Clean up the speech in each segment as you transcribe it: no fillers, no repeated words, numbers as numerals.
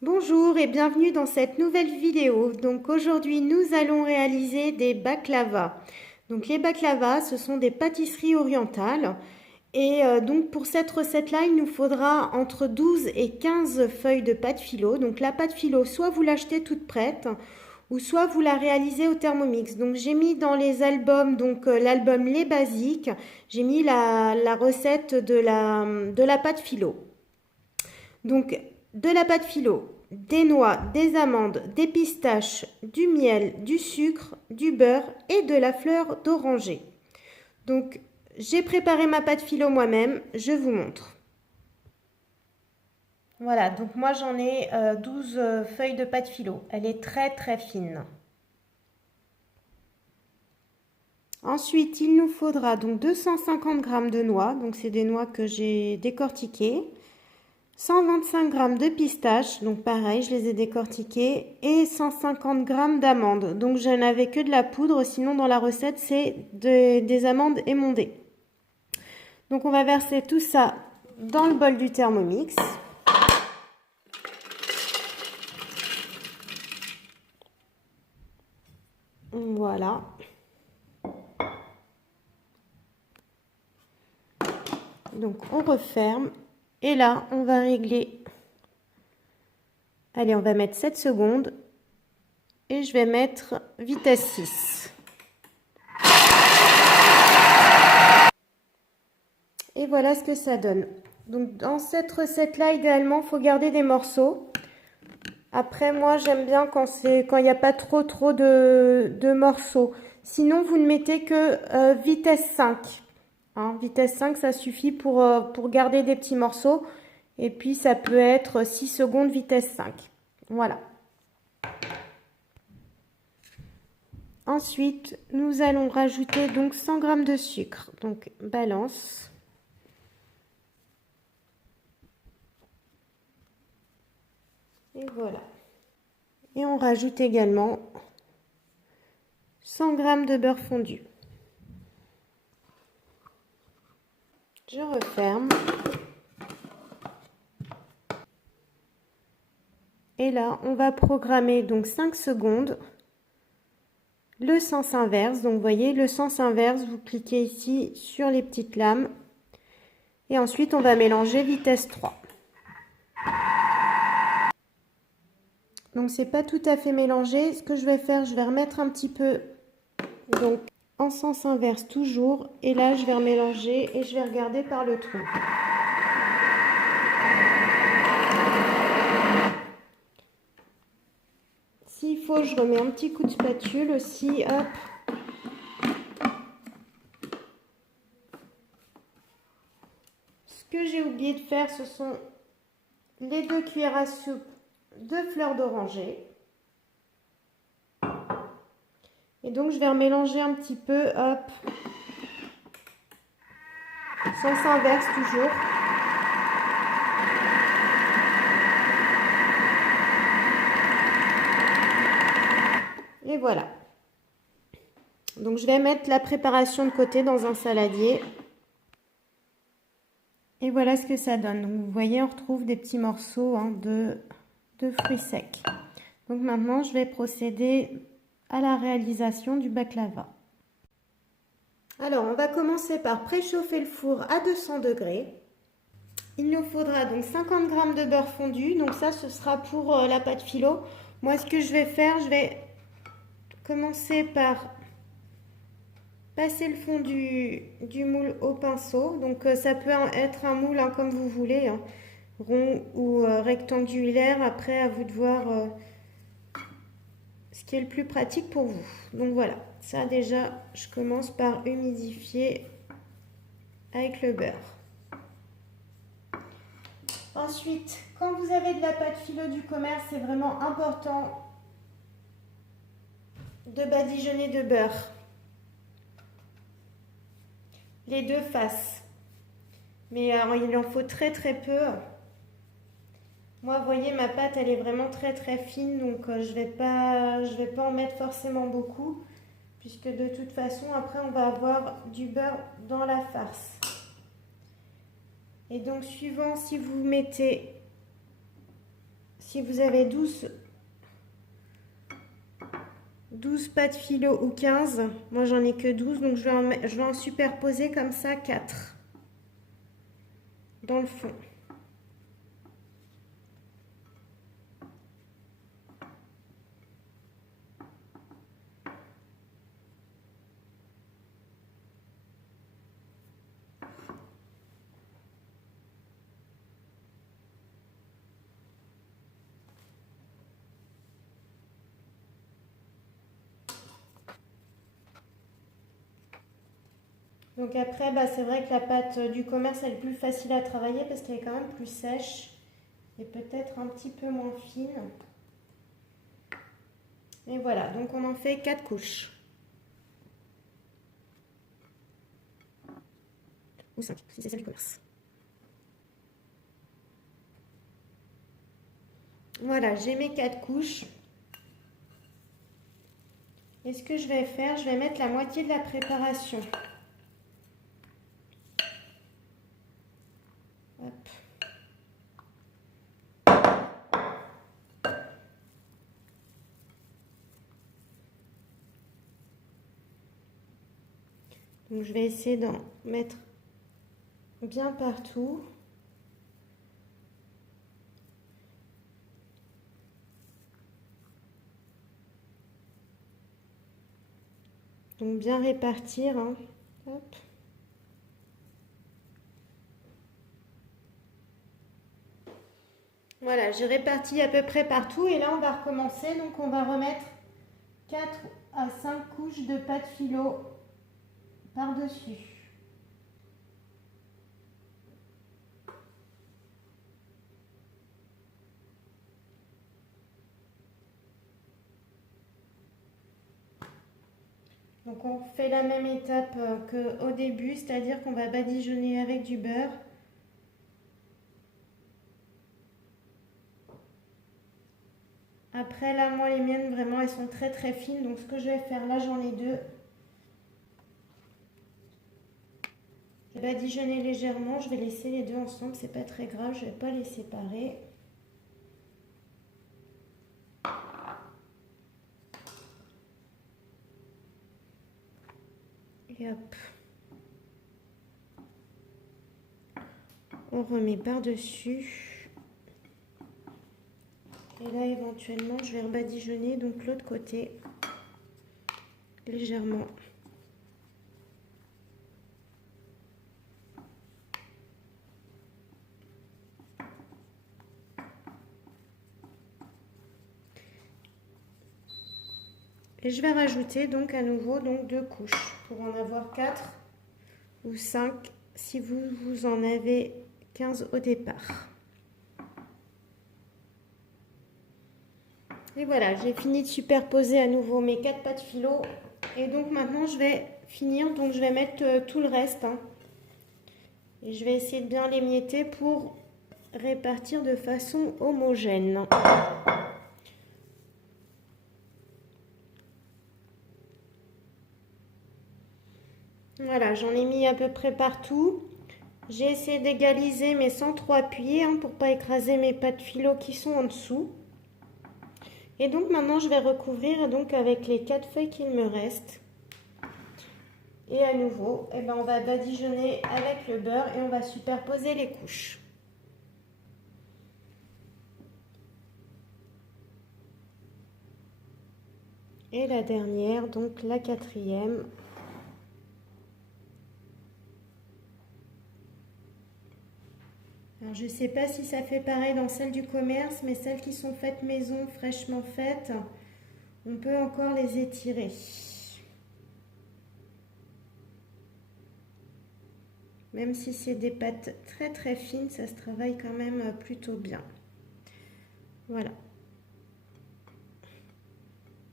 Bonjour et bienvenue dans cette nouvelle vidéo. Donc aujourd'hui nous allons réaliser des baklavas. Donc les baklavas ce sont des pâtisseries orientales et donc pour cette recette-là il nous faudra entre 12 et 15 feuilles de pâte philo. Donc la pâte philo soit vous l'achetez toute prête ou soit vous la réalisez au Thermomix. Donc j'ai mis dans les albums, donc l'album Les Basiques, j'ai mis la recette de la pâte philo. Donc, de la pâte philo, des noix, des amandes, des pistaches, du miel, du sucre, du beurre et de la fleur d'oranger. Donc, j'ai préparé ma pâte philo moi-même, je vous montre. Voilà, donc moi j'en ai 12 feuilles de pâte philo. Elle est très très fine. Ensuite, il nous faudra donc 250 g de noix, donc c'est des noix que j'ai décortiquées. 125 g de pistaches, donc pareil, je les ai décortiquées, et 150 g d'amandes. Donc je n'avais que de la poudre, sinon dans la recette c'est des amandes émondées. Donc on va verser tout ça dans le bol du Thermomix. Voilà. Donc on referme et là on va régler. Allez, on va mettre 7 secondes et je vais mettre vitesse 6. Et voilà ce que ça donne. Donc dans cette recette-là, idéalement, il faut garder des morceaux. Après, moi, j'aime bien quand il n'y a pas trop de morceaux. Sinon, vous ne mettez que vitesse 5. Hein, vitesse 5, ça suffit pour garder des petits morceaux. Et puis, ça peut être 6 secondes vitesse 5. Voilà. Ensuite, nous allons rajouter donc 100 g de sucre. Donc, balance. Et voilà. Et on rajoute également 100 g de beurre fondu. Je referme. Et là, on va programmer donc 5 secondes le sens inverse. Donc, vous voyez, le sens inverse, vous cliquez ici sur les petites lames. Et ensuite, on va mélanger vitesse 3. Donc, c'est pas tout à fait mélangé. Ce que je vais faire, je vais remettre un petit peu donc en sens inverse toujours. Et là, je vais remélanger et je vais regarder par le trou. S'il faut, je remets un petit coup de spatule aussi. Hop. Ce que j'ai oublié de faire, ce sont les 2 cuillères à soupe de fleur d'oranger. Et donc, je vais remélanger un petit peu, hop, sens inverse toujours. Et voilà. Donc, je vais mettre la préparation de côté dans un saladier. Et voilà ce que ça donne. Donc, vous voyez, on retrouve des petits morceaux de fruits secs. Donc, maintenant, je vais procéder à la réalisation du baklava. Alors, on va commencer par préchauffer le four à 200 degrés. Il nous faudra donc 50 g de beurre fondu. Donc ça, ce sera pour la pâte philo. Moi, ce que je vais faire, je vais commencer par passer le fond du moule au pinceau. Donc ça peut être un moule comme vous voulez, hein, rond ou rectangulaire. Après, à vous de voir ce qui est le plus pratique pour vous. Donc voilà, ça déjà, je commence par humidifier avec le beurre. Ensuite, quand vous avez de la pâte philo du commerce, c'est vraiment important de badigeonner de beurre les deux faces. Mais il en faut très très peu. Moi, vous voyez, ma pâte, elle est vraiment très très fine, donc je vais pas en mettre forcément beaucoup, puisque de toute façon, après, on va avoir du beurre dans la farce. Et donc, suivant si vous mettez si vous avez 12 pâtes philo ou 15, moi j'en ai que 12, donc je vais en superposer comme ça 4 dans le fond. Donc après, c'est vrai que la pâte du commerce, elle est plus facile à travailler parce qu'elle est quand même plus sèche et peut-être un petit peu moins fine. Et voilà, donc on en fait 4 couches. Ou 5, si c'est celle du commerce. Voilà, j'ai mes 4 couches. Et ce que je vais faire, je vais mettre la moitié de la préparation. Hop. Donc je vais essayer d'en mettre bien partout. Donc bien répartir. Hein. Hop. Voilà, j'ai réparti à peu près partout et là on va recommencer. Donc on va remettre 4 à 5 couches de pâte philo par-dessus. Donc on fait la même étape qu'au début, c'est-à-dire qu'on va badigeonner avec du beurre. Après là, moi les miennes vraiment elles sont très très fines, donc ce que je vais faire là, j'en ai 2. Je vais badigeonner légèrement, je vais laisser les 2 ensemble, c'est pas très grave, je vais pas les séparer. Et hop. On remet par-dessus. Et là, éventuellement, je vais rebadigeonner donc l'autre côté légèrement. Et je vais rajouter donc à nouveau donc 2 couches pour en avoir 4 ou 5 si vous en avez 15 au départ. Et voilà, j'ai fini de superposer à nouveau mes 4 pâtes philo. Et donc maintenant je vais finir, donc je vais mettre tout le reste. Hein. Et je vais essayer de bien l'émietter pour répartir de façon homogène. Voilà, j'en ai mis à peu près partout. J'ai essayé d'égaliser mais sans trop appuyer hein, pour ne pas écraser mes pâtes philo qui sont en dessous. Et donc maintenant je vais recouvrir donc avec les 4 feuilles qu'il me reste. Et à nouveau, on va badigeonner avec le beurre et on va superposer les couches. Et la dernière, donc la 4e. Alors je ne sais pas si ça fait pareil dans celles du commerce, mais celles qui sont faites maison, fraîchement faites, on peut encore les étirer. Même si c'est des pâtes très très fines, ça se travaille quand même plutôt bien. Voilà.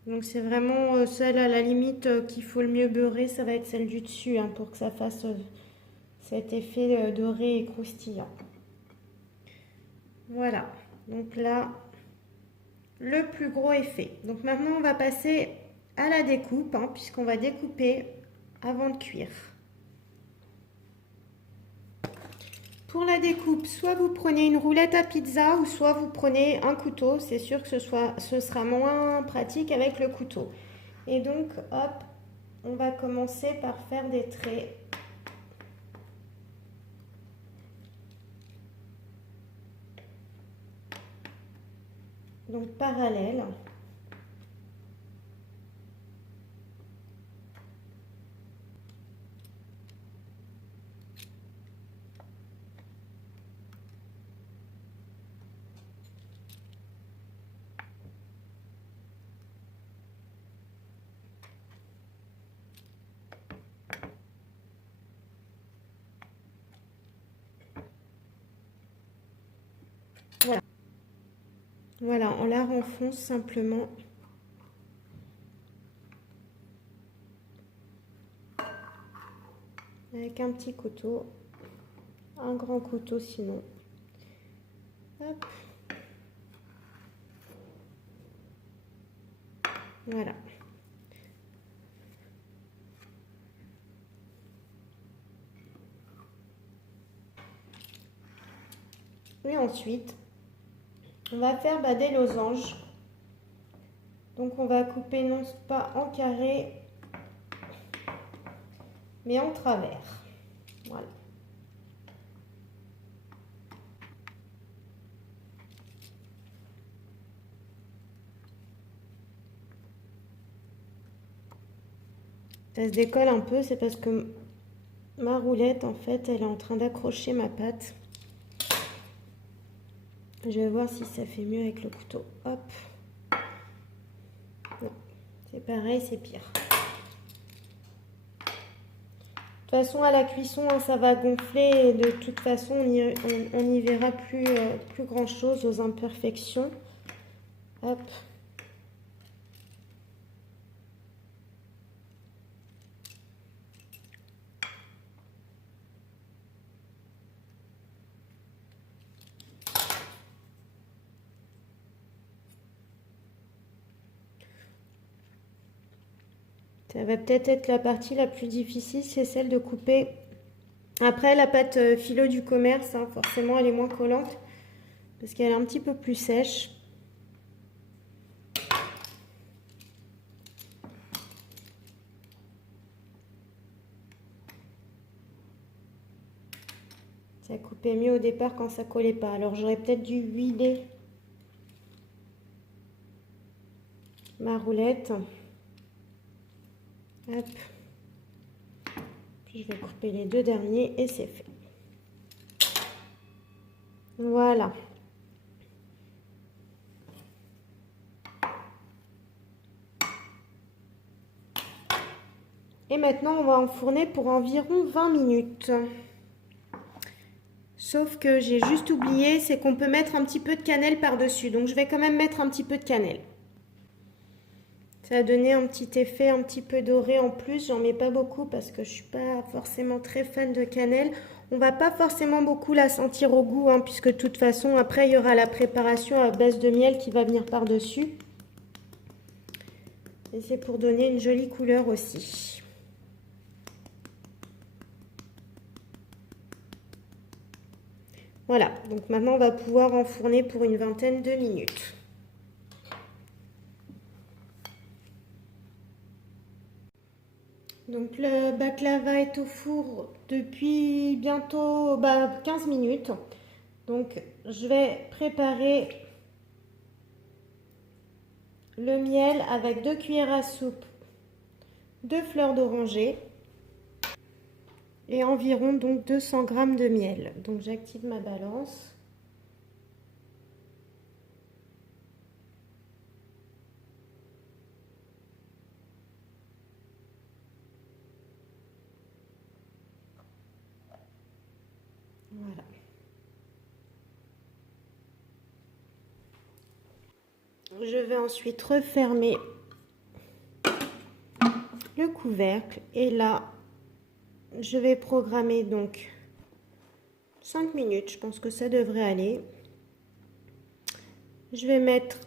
Donc c'est vraiment celle à la limite qu'il faut le mieux beurrer, ça va être celle du dessus hein, pour que ça fasse cet effet doré et croustillant. Voilà, donc là, le plus gros est fait. Donc maintenant, on va passer à la découpe, hein, puisqu'on va découper avant de cuire. pour la découpe, soit vous prenez une roulette à pizza ou soit vous prenez un couteau. C'est sûr que ce sera moins pratique avec le couteau. Et donc, hop, on va commencer par faire des traits. Donc, parallèles. Voilà. Voilà, on la renfonce simplement. Avec un petit couteau, un grand couteau sinon. Hop. Voilà. Et ensuite, on va faire des losanges. Donc on va couper non pas en carré, mais en travers. Voilà. Ça se décolle un peu, c'est parce que ma roulette, en fait, elle est en train d'accrocher ma pâte. Je vais voir si ça fait mieux avec le couteau. Hop. Non, c'est pareil, c'est pire. De toute façon, à la cuisson, hein, ça va gonfler. Et de toute façon, on n'y verra plus grand-chose aux imperfections. Hop. Ça va peut-être être la partie la plus difficile, c'est celle de couper. Après, la pâte Philo du commerce, hein, forcément, elle est moins collante parce qu'elle est un petit peu plus sèche. Ça coupait mieux au départ quand ça collait pas. Alors, j'aurais peut-être dû huiler ma roulette. Hop. Puis je vais couper les deux derniers et c'est fait. Voilà. Et maintenant, on va enfourner pour environ 20 minutes. Sauf que j'ai juste oublié, c'est qu'on peut mettre un petit peu de cannelle par-dessus. Donc, je vais quand même mettre un petit peu de cannelle. Ça a donné un petit effet un petit peu doré en plus. J'en mets pas beaucoup parce que je suis pas forcément très fan de cannelle. On va pas forcément beaucoup la sentir au goût, hein, puisque de toute façon, après, il y aura la préparation à base de miel qui va venir par-dessus. Et c'est pour donner une jolie couleur aussi. Voilà, donc maintenant, on va pouvoir enfourner pour une vingtaine de minutes. Donc le baklava est au four depuis bientôt 15 minutes. Donc je vais préparer le miel avec 2 cuillères à soupe de fleurs d'oranger et environ donc 200 g de miel. Donc j'active ma balance. Voilà. Je vais ensuite refermer le couvercle et là, je vais programmer donc 5 minutes. Je pense que ça devrait aller. Je vais mettre,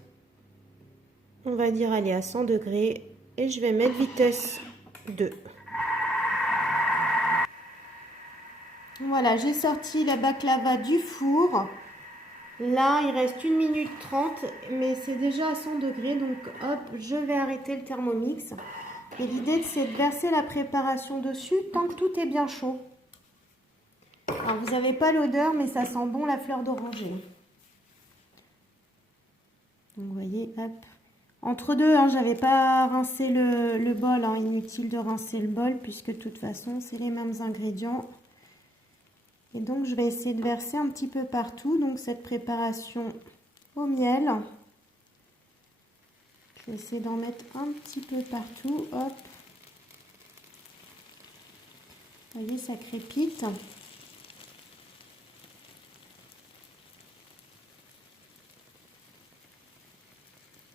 on va dire, aller à 100 degrés et je vais mettre vitesse 2. Voilà, j'ai sorti la baklava du four. Là, il reste 1 minute 30, mais c'est déjà à 100 degrés, donc hop, je vais arrêter le Thermomix. Et l'idée, c'est de verser la préparation dessus tant que tout est bien chaud. Alors, vous n'avez pas l'odeur, mais ça sent bon la fleur d'oranger. Donc, vous voyez, hop. Entre deux, hein, j'avais pas rincé le bol, hein, inutile de rincer le bol, puisque de toute façon, c'est les mêmes ingrédients. Et donc, je vais essayer de verser un petit peu partout, donc cette préparation au miel. Je vais essayer d'en mettre un petit peu partout, hop. Vous voyez, ça crépite.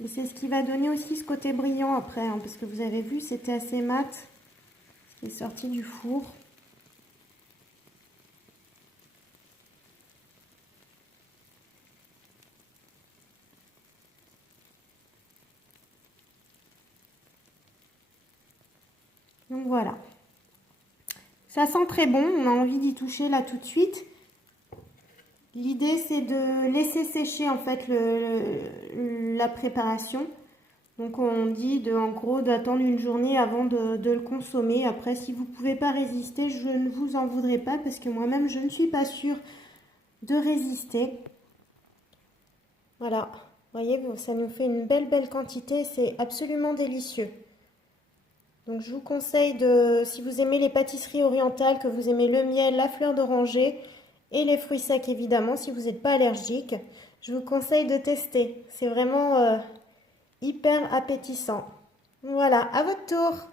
Et c'est ce qui va donner aussi ce côté brillant après, hein, parce que vous avez vu, c'était assez mat, ce qui est sorti du four. Donc voilà. Ça sent très bon, on a envie d'y toucher là tout de suite. L'idée, c'est de laisser sécher en fait la préparation. Donc on dit en gros d'attendre une journée avant de le consommer. Après, si vous ne pouvez pas résister, je ne vous en voudrais pas parce que moi-même, je ne suis pas sûre de résister. Voilà, vous voyez, ça nous fait une belle quantité, c'est absolument délicieux. Donc je vous conseille si vous aimez les pâtisseries orientales, que vous aimez le miel, la fleur d'oranger et les fruits secs évidemment, si vous n'êtes pas allergique, je vous conseille de tester. C'est vraiment hyper appétissant. Voilà, à votre tour.